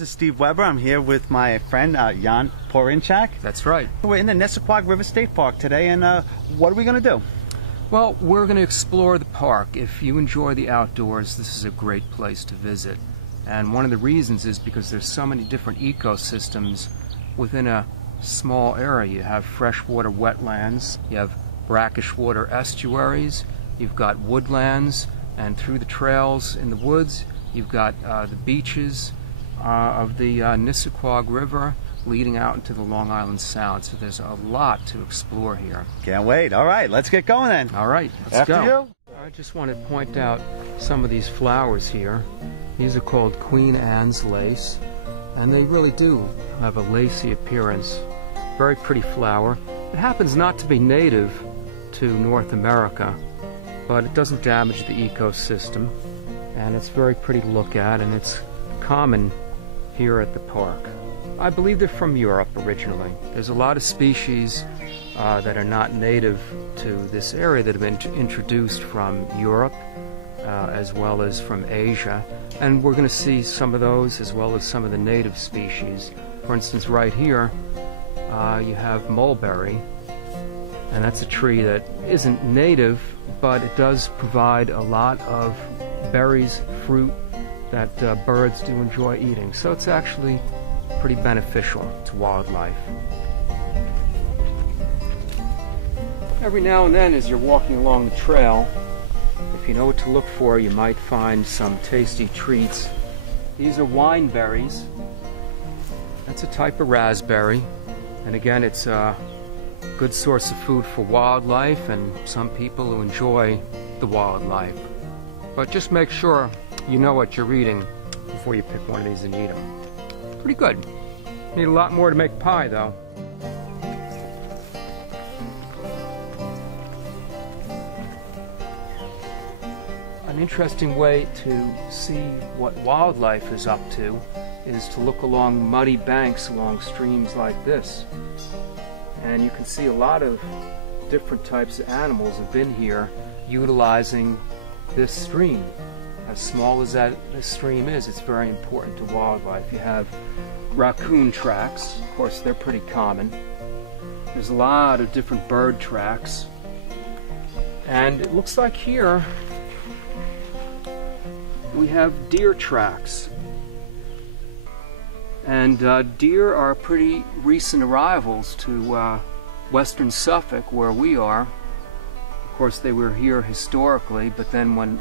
This is Steve Weber. I'm here with my friend Jan Porinchak. That's right. We're in the Nissequogue River State Park today, and what are we going to do? Well, we're going to explore the park. If you enjoy the outdoors, this is a great place to visit. And one of the reasons is because there's so many different ecosystems within a small area. You have freshwater wetlands, you have brackish water estuaries, you've got woodlands, and through the trails in the woods, you've got the beaches of the Nissequogue River leading out into the Long Island Sound. So there's a lot to explore here. Can't wait. All right, let's get going then. All right, let's After go. you. I just want to point out some of these flowers here. These are called Queen Anne's lace, and they really do have a lacy appearance. Very pretty flower. It happens not to be native to North America, but it doesn't damage the ecosystem, and it's very pretty to look at, and it's common here at the park. I believe they're from Europe originally. There's a lot of species that are not native to this area that have been introduced from Europe as well as from Asia, and we're going to see some of those as well as some of the native species. For instance, right here you have mulberry, and that's a tree that isn't native, but it does provide a lot of berries, fruit that birds do enjoy eating. So it's actually pretty beneficial to wildlife. Every now and then as you're walking along the trail, if you know what to look for, you might find some tasty treats. These are wine berries. That's a type of raspberry. And again, it's a good source of food for wildlife and some people who enjoy the wildlife. But just make sure you know what you're eating before you pick one of these and eat them. Pretty good. Need a lot more to make pie, though. An interesting way to see what wildlife is up to is to look along muddy banks along streams like this. And you can see a lot of different types of animals have been here utilizing this stream. As small as this stream is, it's very important to wildlife. You have raccoon tracks. Of course, they're pretty common. There's a lot of different bird tracks. And it looks like here we have deer tracks. And deer are pretty recent arrivals to western Suffolk, where we are. Of course, they were here historically, but then when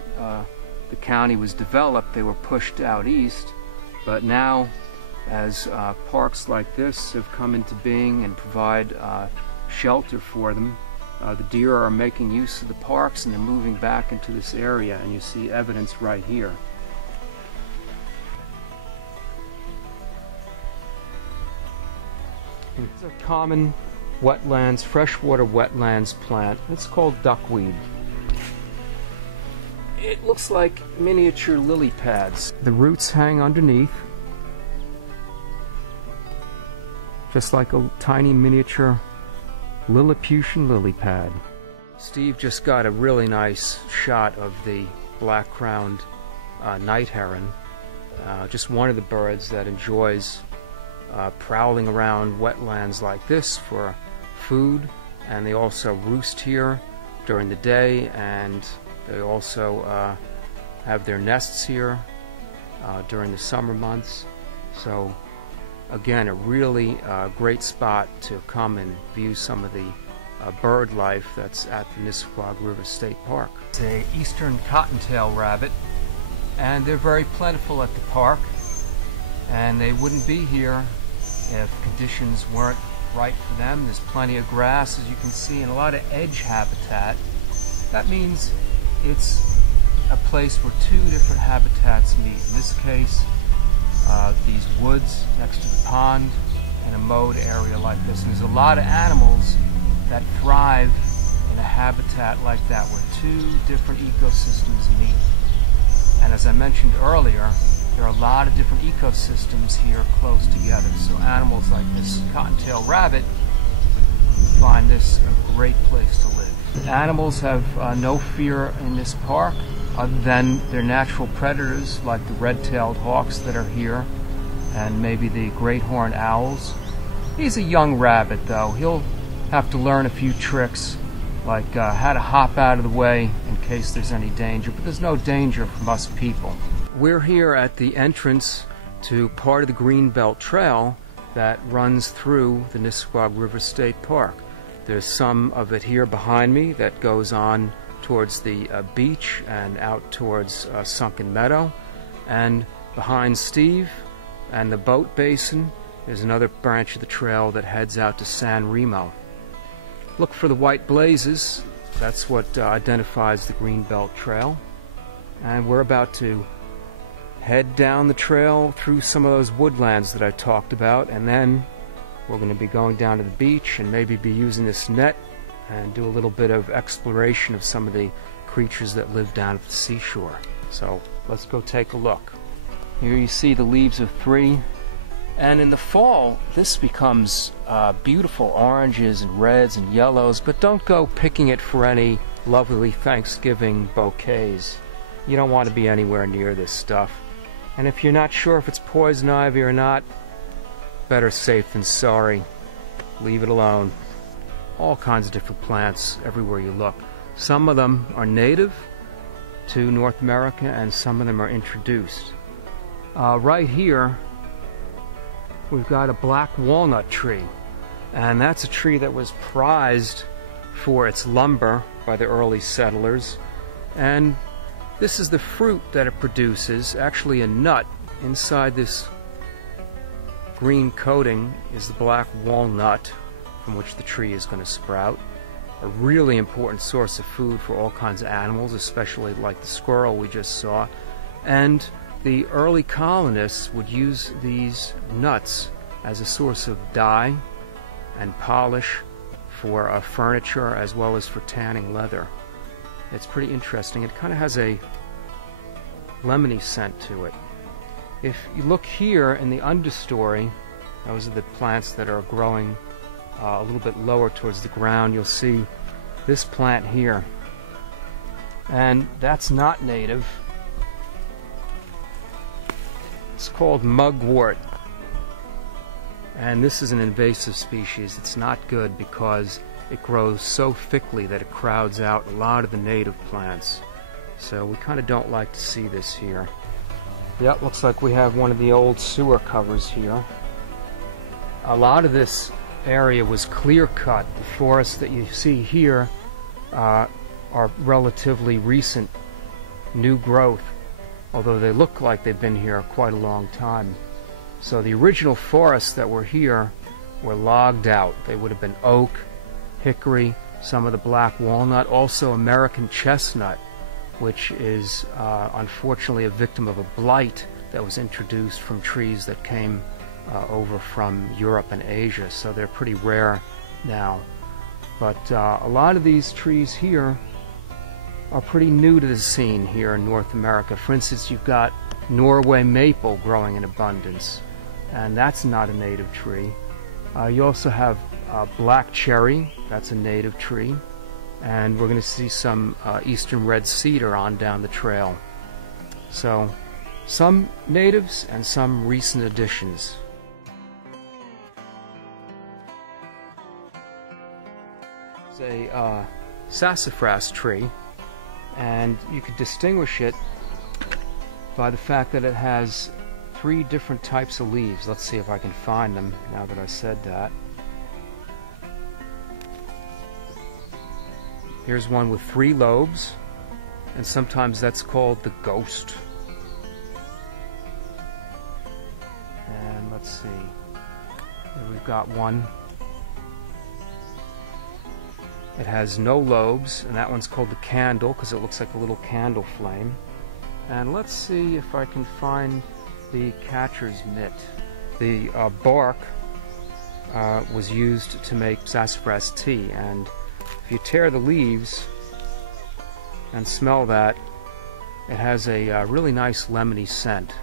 the county was developed, they were pushed out east. But now, as parks like this have come into being and provide shelter for them, the deer are making use of the parks and they're moving back into this area, and you see evidence right here. It's a common wetlands, freshwater wetlands plant. It's called duckweed. It looks like miniature lily pads. The roots hang underneath, just like a tiny miniature Lilliputian lily pad. Steve just got a really nice shot of the black-crowned night heron, just one of the birds that enjoys prowling around wetlands like this for food, and they also roost here during the day, and they also have their nests here during the summer months. So again, a really great spot to come and view some of the bird life that's at the Nissequogue River State Park. It's an eastern cottontail rabbit, and they're very plentiful at the park, and they wouldn't be here if conditions weren't right for them. There's plenty of grass, as you can see, and a lot of edge habitat. That means it's a place where two different habitats meet. In this case, these woods next to the pond and a mowed area like this. And there's a lot of animals that thrive in a habitat like that, where two different ecosystems meet. And as I mentioned earlier, there are a lot of different ecosystems here close together. So animals like this cottontail rabbit find this a great place to live. Animals have no fear in this park other than their natural predators like the red-tailed hawks that are here. and maybe the great horned owls. He's a young rabbit though. He'll have to learn a few tricks, like how to hop out of the way in case there's any danger, but there's no danger from us people. We're here at the entrance to part of the Greenbelt Trail that runs through the Nissequogue River State Park. There's some of it here behind me that goes on towards the beach and out towards Sunken Meadow. And behind Steve and the boat basin is another branch of the trail that heads out to San Remo. Look for the white blazes. That's what identifies the Greenbelt Trail. And we're about to head down the trail through some of those woodlands that I talked about, and then we're going to be going down to the beach and maybe be using this net and do a little bit of exploration of some of the creatures that live down at the seashore. So let's go take a look. Here you see the leaves of 3, and in the fall this becomes beautiful oranges and reds and yellows, but don't go picking it for any lovely Thanksgiving bouquets. You don't want to be anywhere near this stuff. And if you're not sure if it's poison ivy or not, better safe than sorry. Leave it alone. All kinds of different plants everywhere you look. Some of them are native to North America and some of them are introduced. Right here we've got a black walnut tree, and that's a tree that was prized for its lumber by the early settlers, and this is the fruit that it produces, actually a nut. Inside this green coating is the black walnut from which the tree is going to sprout. A really important source of food for all kinds of animals, especially like the squirrel we just saw. And the early colonists would use these nuts as a source of dye and polish for furniture as well as for tanning leather. It's pretty interesting. It kind of has a lemony scent to it. If you look here in the understory, those are the plants that are growing a little bit lower towards the ground, you'll see this plant here. And that's not native. It's called mugwort. And this is an invasive species. It's not good because it grows so thickly that it crowds out a lot of the native plants. So we kind of don't like to see this here. Yep, looks like we have one of the old sewer covers here. A lot of this area was clear cut. The forests that you see here are relatively recent new growth, although they look like they've been here quite a long time. So the original forests that were here were logged out. They would have been oak, hickory, some of the black walnut, also American chestnut, which is unfortunately a victim of a blight that was introduced from trees that came over from Europe and Asia, so they're pretty rare now. But a lot of these trees here are pretty new to the scene here in North America. For instance, you've got Norway maple growing in abundance, and that's not a native tree. You also have black cherry, that's a native tree, and we're going to see some eastern red cedar on down the trail. So some natives and some recent additions. It's a sassafras tree, and you could distinguish it by the fact that it has 3 different types of leaves. Let's see if I can find them now that I said that. Here's one with 3 lobes, and sometimes that's called the ghost. And let's see, here we've got one. It has no lobes, and that one's called the candle because it looks like a little candle flame. And let's see if I can find the catcher's mitt. The bark was used to make sassafras tea, and if you tear the leaves and smell that, it has a really nice lemony scent.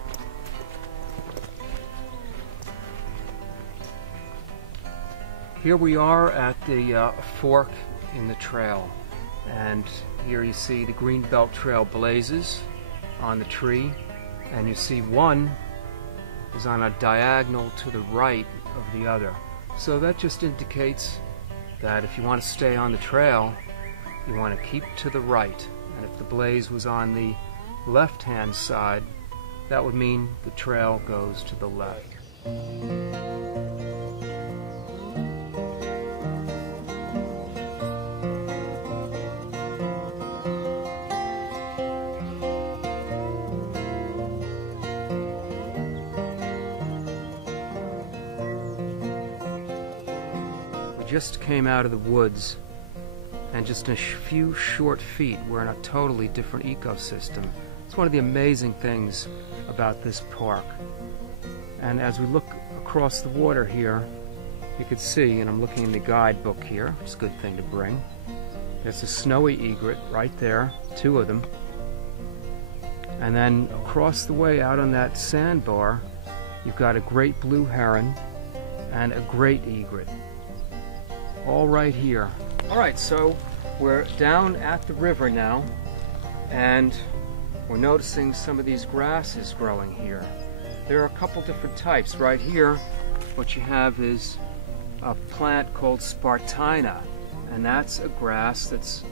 Here we are at the fork in the trail, and here you see the Greenbelt Trail blazes on the tree, and you see one is on a diagonal to the right of the other. So that just indicates that if you want to stay on the trail, you want to keep to the right. And if the blaze was on the left-hand side, that would mean the trail goes to the left. Just came out of the woods, and just in a few short feet we're in a totally different ecosystem. It's one of the amazing things about this park. And as we look across the water here, you can see, and I'm looking in the guidebook here, it's a good thing to bring, there's a snowy egret right there, 2 of them. And then across the way out on that sandbar, you've got a great blue heron and a great egret. All right here. All right, so we're down at the river now, and we're noticing some of these grasses growing here. There are a couple different types. Right here, what you have is a plant called Spartina, and that's a grass that's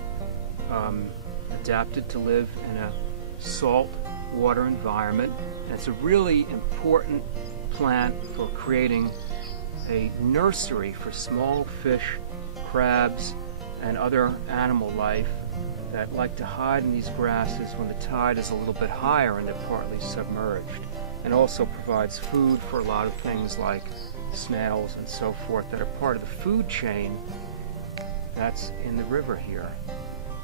adapted to live in a salt water environment. And it's a really important plant for creating a nursery for small fish, crabs, and other animal life that like to hide in these grasses when the tide is a little bit higher and they're partly submerged. And also provides food for a lot of things like snails and so forth that are part of the food chain that's in the river here.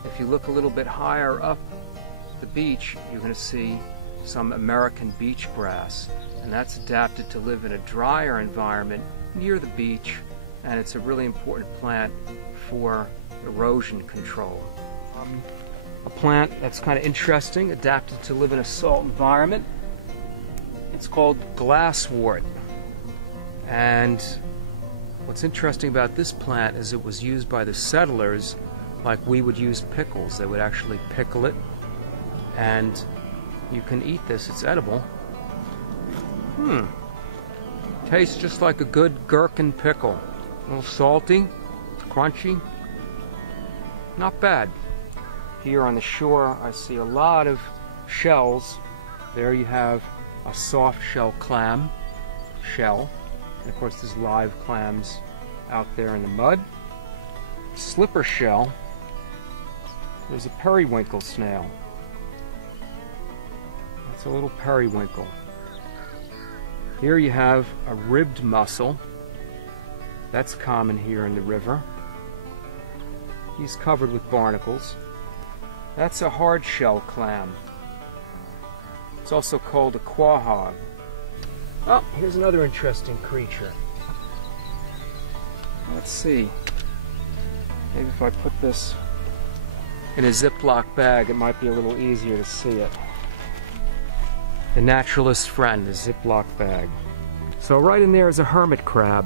If you look a little bit higher up the beach, you're going to see some American beach grass, and that's adapted to live in a drier environment near the beach, and it's a really important plant for erosion control. A plant that's kind of interesting, adapted to live in a salt environment. It's called glasswort. And what's interesting about this plant is it was used by the settlers like we would use pickles. They would actually pickle it, and you can eat this. It's edible. Tastes just like a good gherkin pickle. A little salty, crunchy, not bad. Here on the shore I see a lot of shells. There you have a soft shell clam shell. And of course there's live clams out there in the mud. Slipper shell. There's a periwinkle snail. That's a little periwinkle. Here you have a ribbed mussel. That's common here in the river. He's covered with barnacles. That's a hard shell clam. It's also called a quahog. Oh, here's another interesting creature. Let's see. Maybe if I put this in a Ziploc bag, it might be a little easier to see it. The naturalist's friend, a Ziploc bag. So right in there is a hermit crab.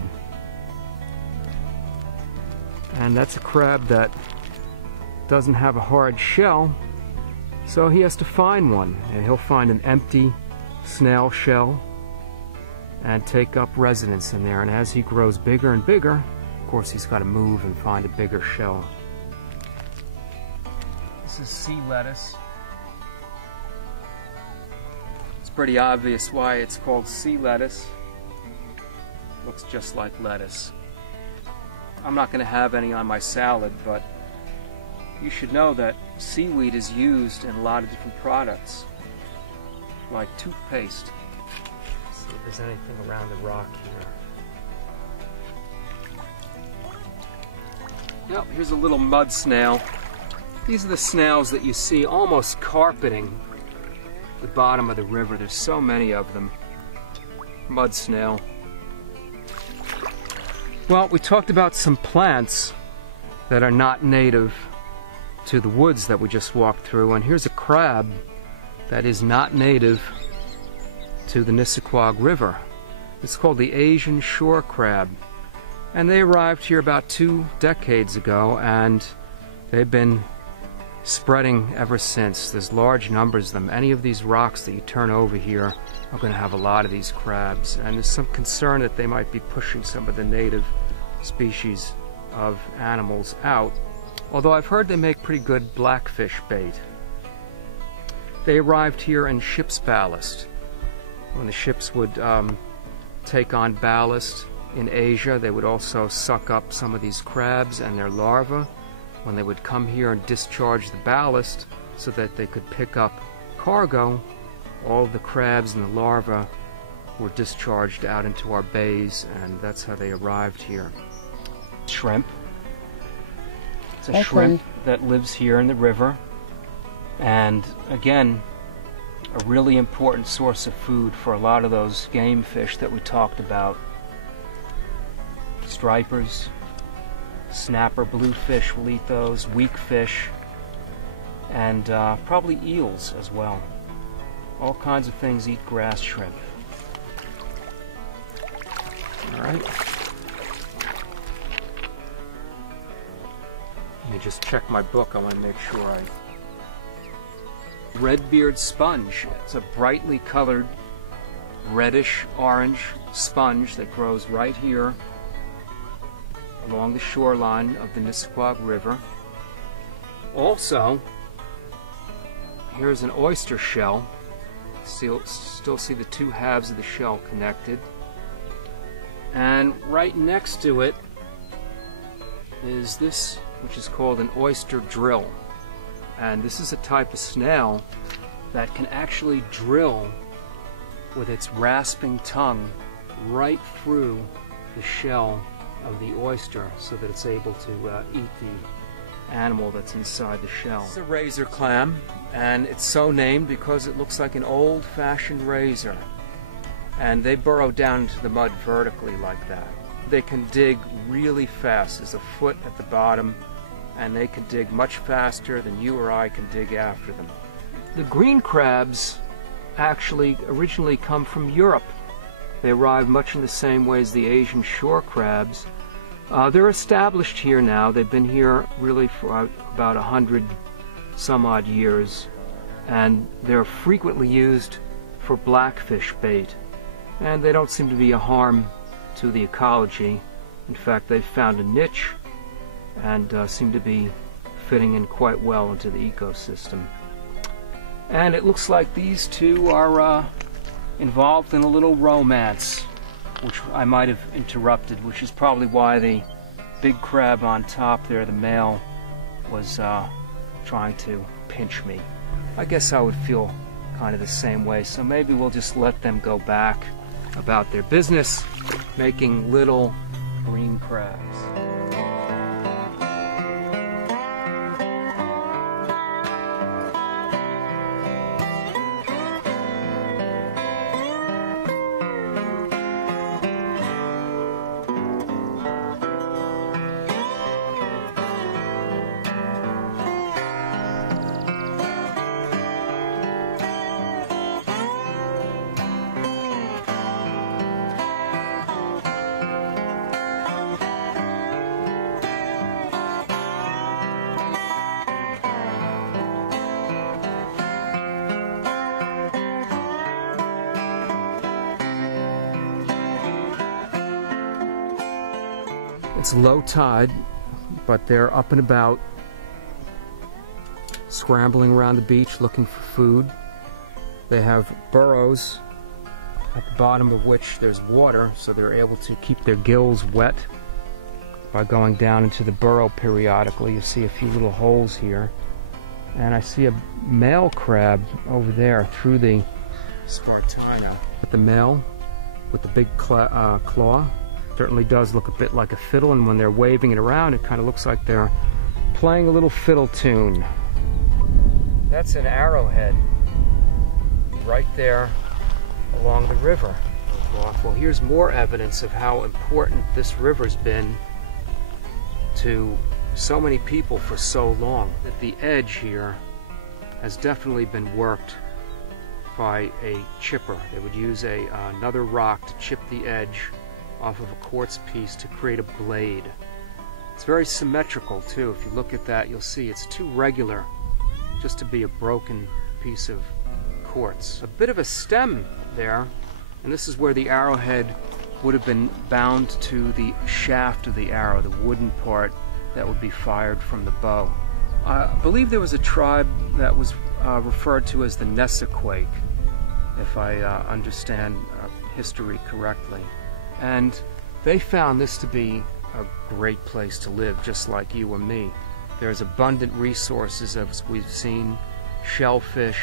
And that's a crab that doesn't have a hard shell, so he has to find one. And he'll find an empty snail shell and take up residence in there. And as he grows bigger and bigger, of course he's got to move and find a bigger shell. This is sea lettuce. It's pretty obvious why it's called sea lettuce. Looks just like lettuce. I'm not going to have any on my salad, but you should know that seaweed is used in a lot of different products, like toothpaste. Let's see if there's anything around the rock here. Yep, here's a little mud snail. These are the snails that you see almost carpeting the bottom of the river. There's so many of them. Mud snail. Well, we talked about some plants that are not native to the woods that we just walked through, and here's a crab that is not native to the Nissequogue River. It's called the Asian shore crab, and they arrived here about 2 decades ago, and they've been spreading ever since. There's large numbers of them. Any of these rocks that you turn over here are going to have a lot of these crabs, and there's some concern that they might be pushing some of the native species of animals out, although I've heard they make pretty good blackfish bait. They arrived here in ship's ballast. When the ships would take on ballast in Asia, they would also suck up some of these crabs and their larvae. When they would come here and discharge the ballast so that they could pick up cargo, all of the crabs and the larvae were discharged out into our bays, and that's how they arrived here. Shrimp. It's a shrimp that lives here in the river, and again, a really important source of food for a lot of those game fish that we talked about. Stripers, snapper, bluefish will eat those, weak fish, and probably eels as well. All kinds of things eat grass shrimp. All right. Let me just check my book. I want to make sure I... Redbeard sponge. It's a brightly colored reddish orange sponge that grows right here along the shoreline of the Nissequogue River. Also, here's an oyster shell. Still see the two halves of the shell connected. And right next to it is this, which is called an oyster drill. And this is a type of snail that can actually drill with its rasping tongue right through the shell of the oyster so that it's able to eat the animal that's inside the shell. It's a razor clam, and it's so named because it looks like an old-fashioned razor. And they burrow down into the mud vertically like that. They can dig really fast. There's a foot at the bottom, and they can dig much faster than you or I can dig after them. The green crabs actually originally come from Europe. They arrived much in the same way as the Asian shore crabs. They're established here now. They've been here really for about 100 some odd years, and they're frequently used for blackfish bait, and they don't seem to be a harm to the ecology. In fact, they've found a niche and seem to be fitting in quite well into the ecosystem. And it looks like these two are involved in a little romance, which I might have interrupted, which is probably why the big crab on top there, the male, was trying to pinch me. I guess I would feel kind of the same way, so maybe we'll just let them go back about their business, making little green crabs. It's low tide, but they're up and about, scrambling around the beach looking for food. They have burrows at the bottom of which there's water, so they're able to keep their gills wet by going down into the burrow periodically. You see a few little holes here. And I see a male crab over there through the Spartina. But the male with the big claw certainly does look a bit like a fiddle, and when they're waving it around, it kind of looks like they're playing a little fiddle tune. That's an arrowhead right there along the river. Well, here's more evidence of how important this river's been to so many people for so long. That the edge here has definitely been worked by a chipper. They would use another rock to chip the edge off of a quartz piece to create a blade. It's very symmetrical too. If you look at that, you'll see it's two regular just to be a broken piece of quartz. A bit of a stem there, and this is where the arrowhead would have been bound to the shaft of the arrow, the wooden part that would be fired from the bow. I believe there was a tribe that was referred to as the Nissequogue, if I understand history correctly. And they found this to be a great place to live, just like you or me. There's abundant resources, as we've seen: shellfish,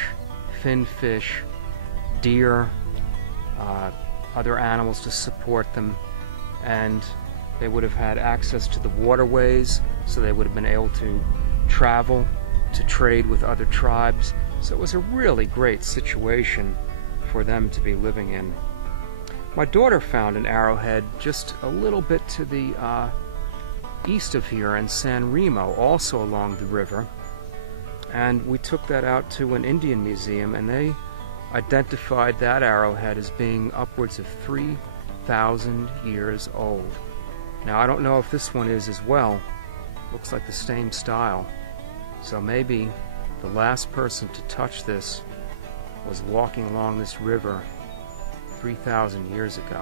finfish, deer, other animals to support them, and they would have had access to the waterways, so they would have been able to travel, to trade with other tribes. So it was a really great situation for them to be living in. My daughter found an arrowhead just a little bit to the east of here in San Remo, also along the river, and we took that out to an Indian museum, and they identified that arrowhead as being upwards of 3,000 years old. Now, I don't know if this one is as well. Looks like the same style. So maybe the last person to touch this was walking along this river 3,000 years ago.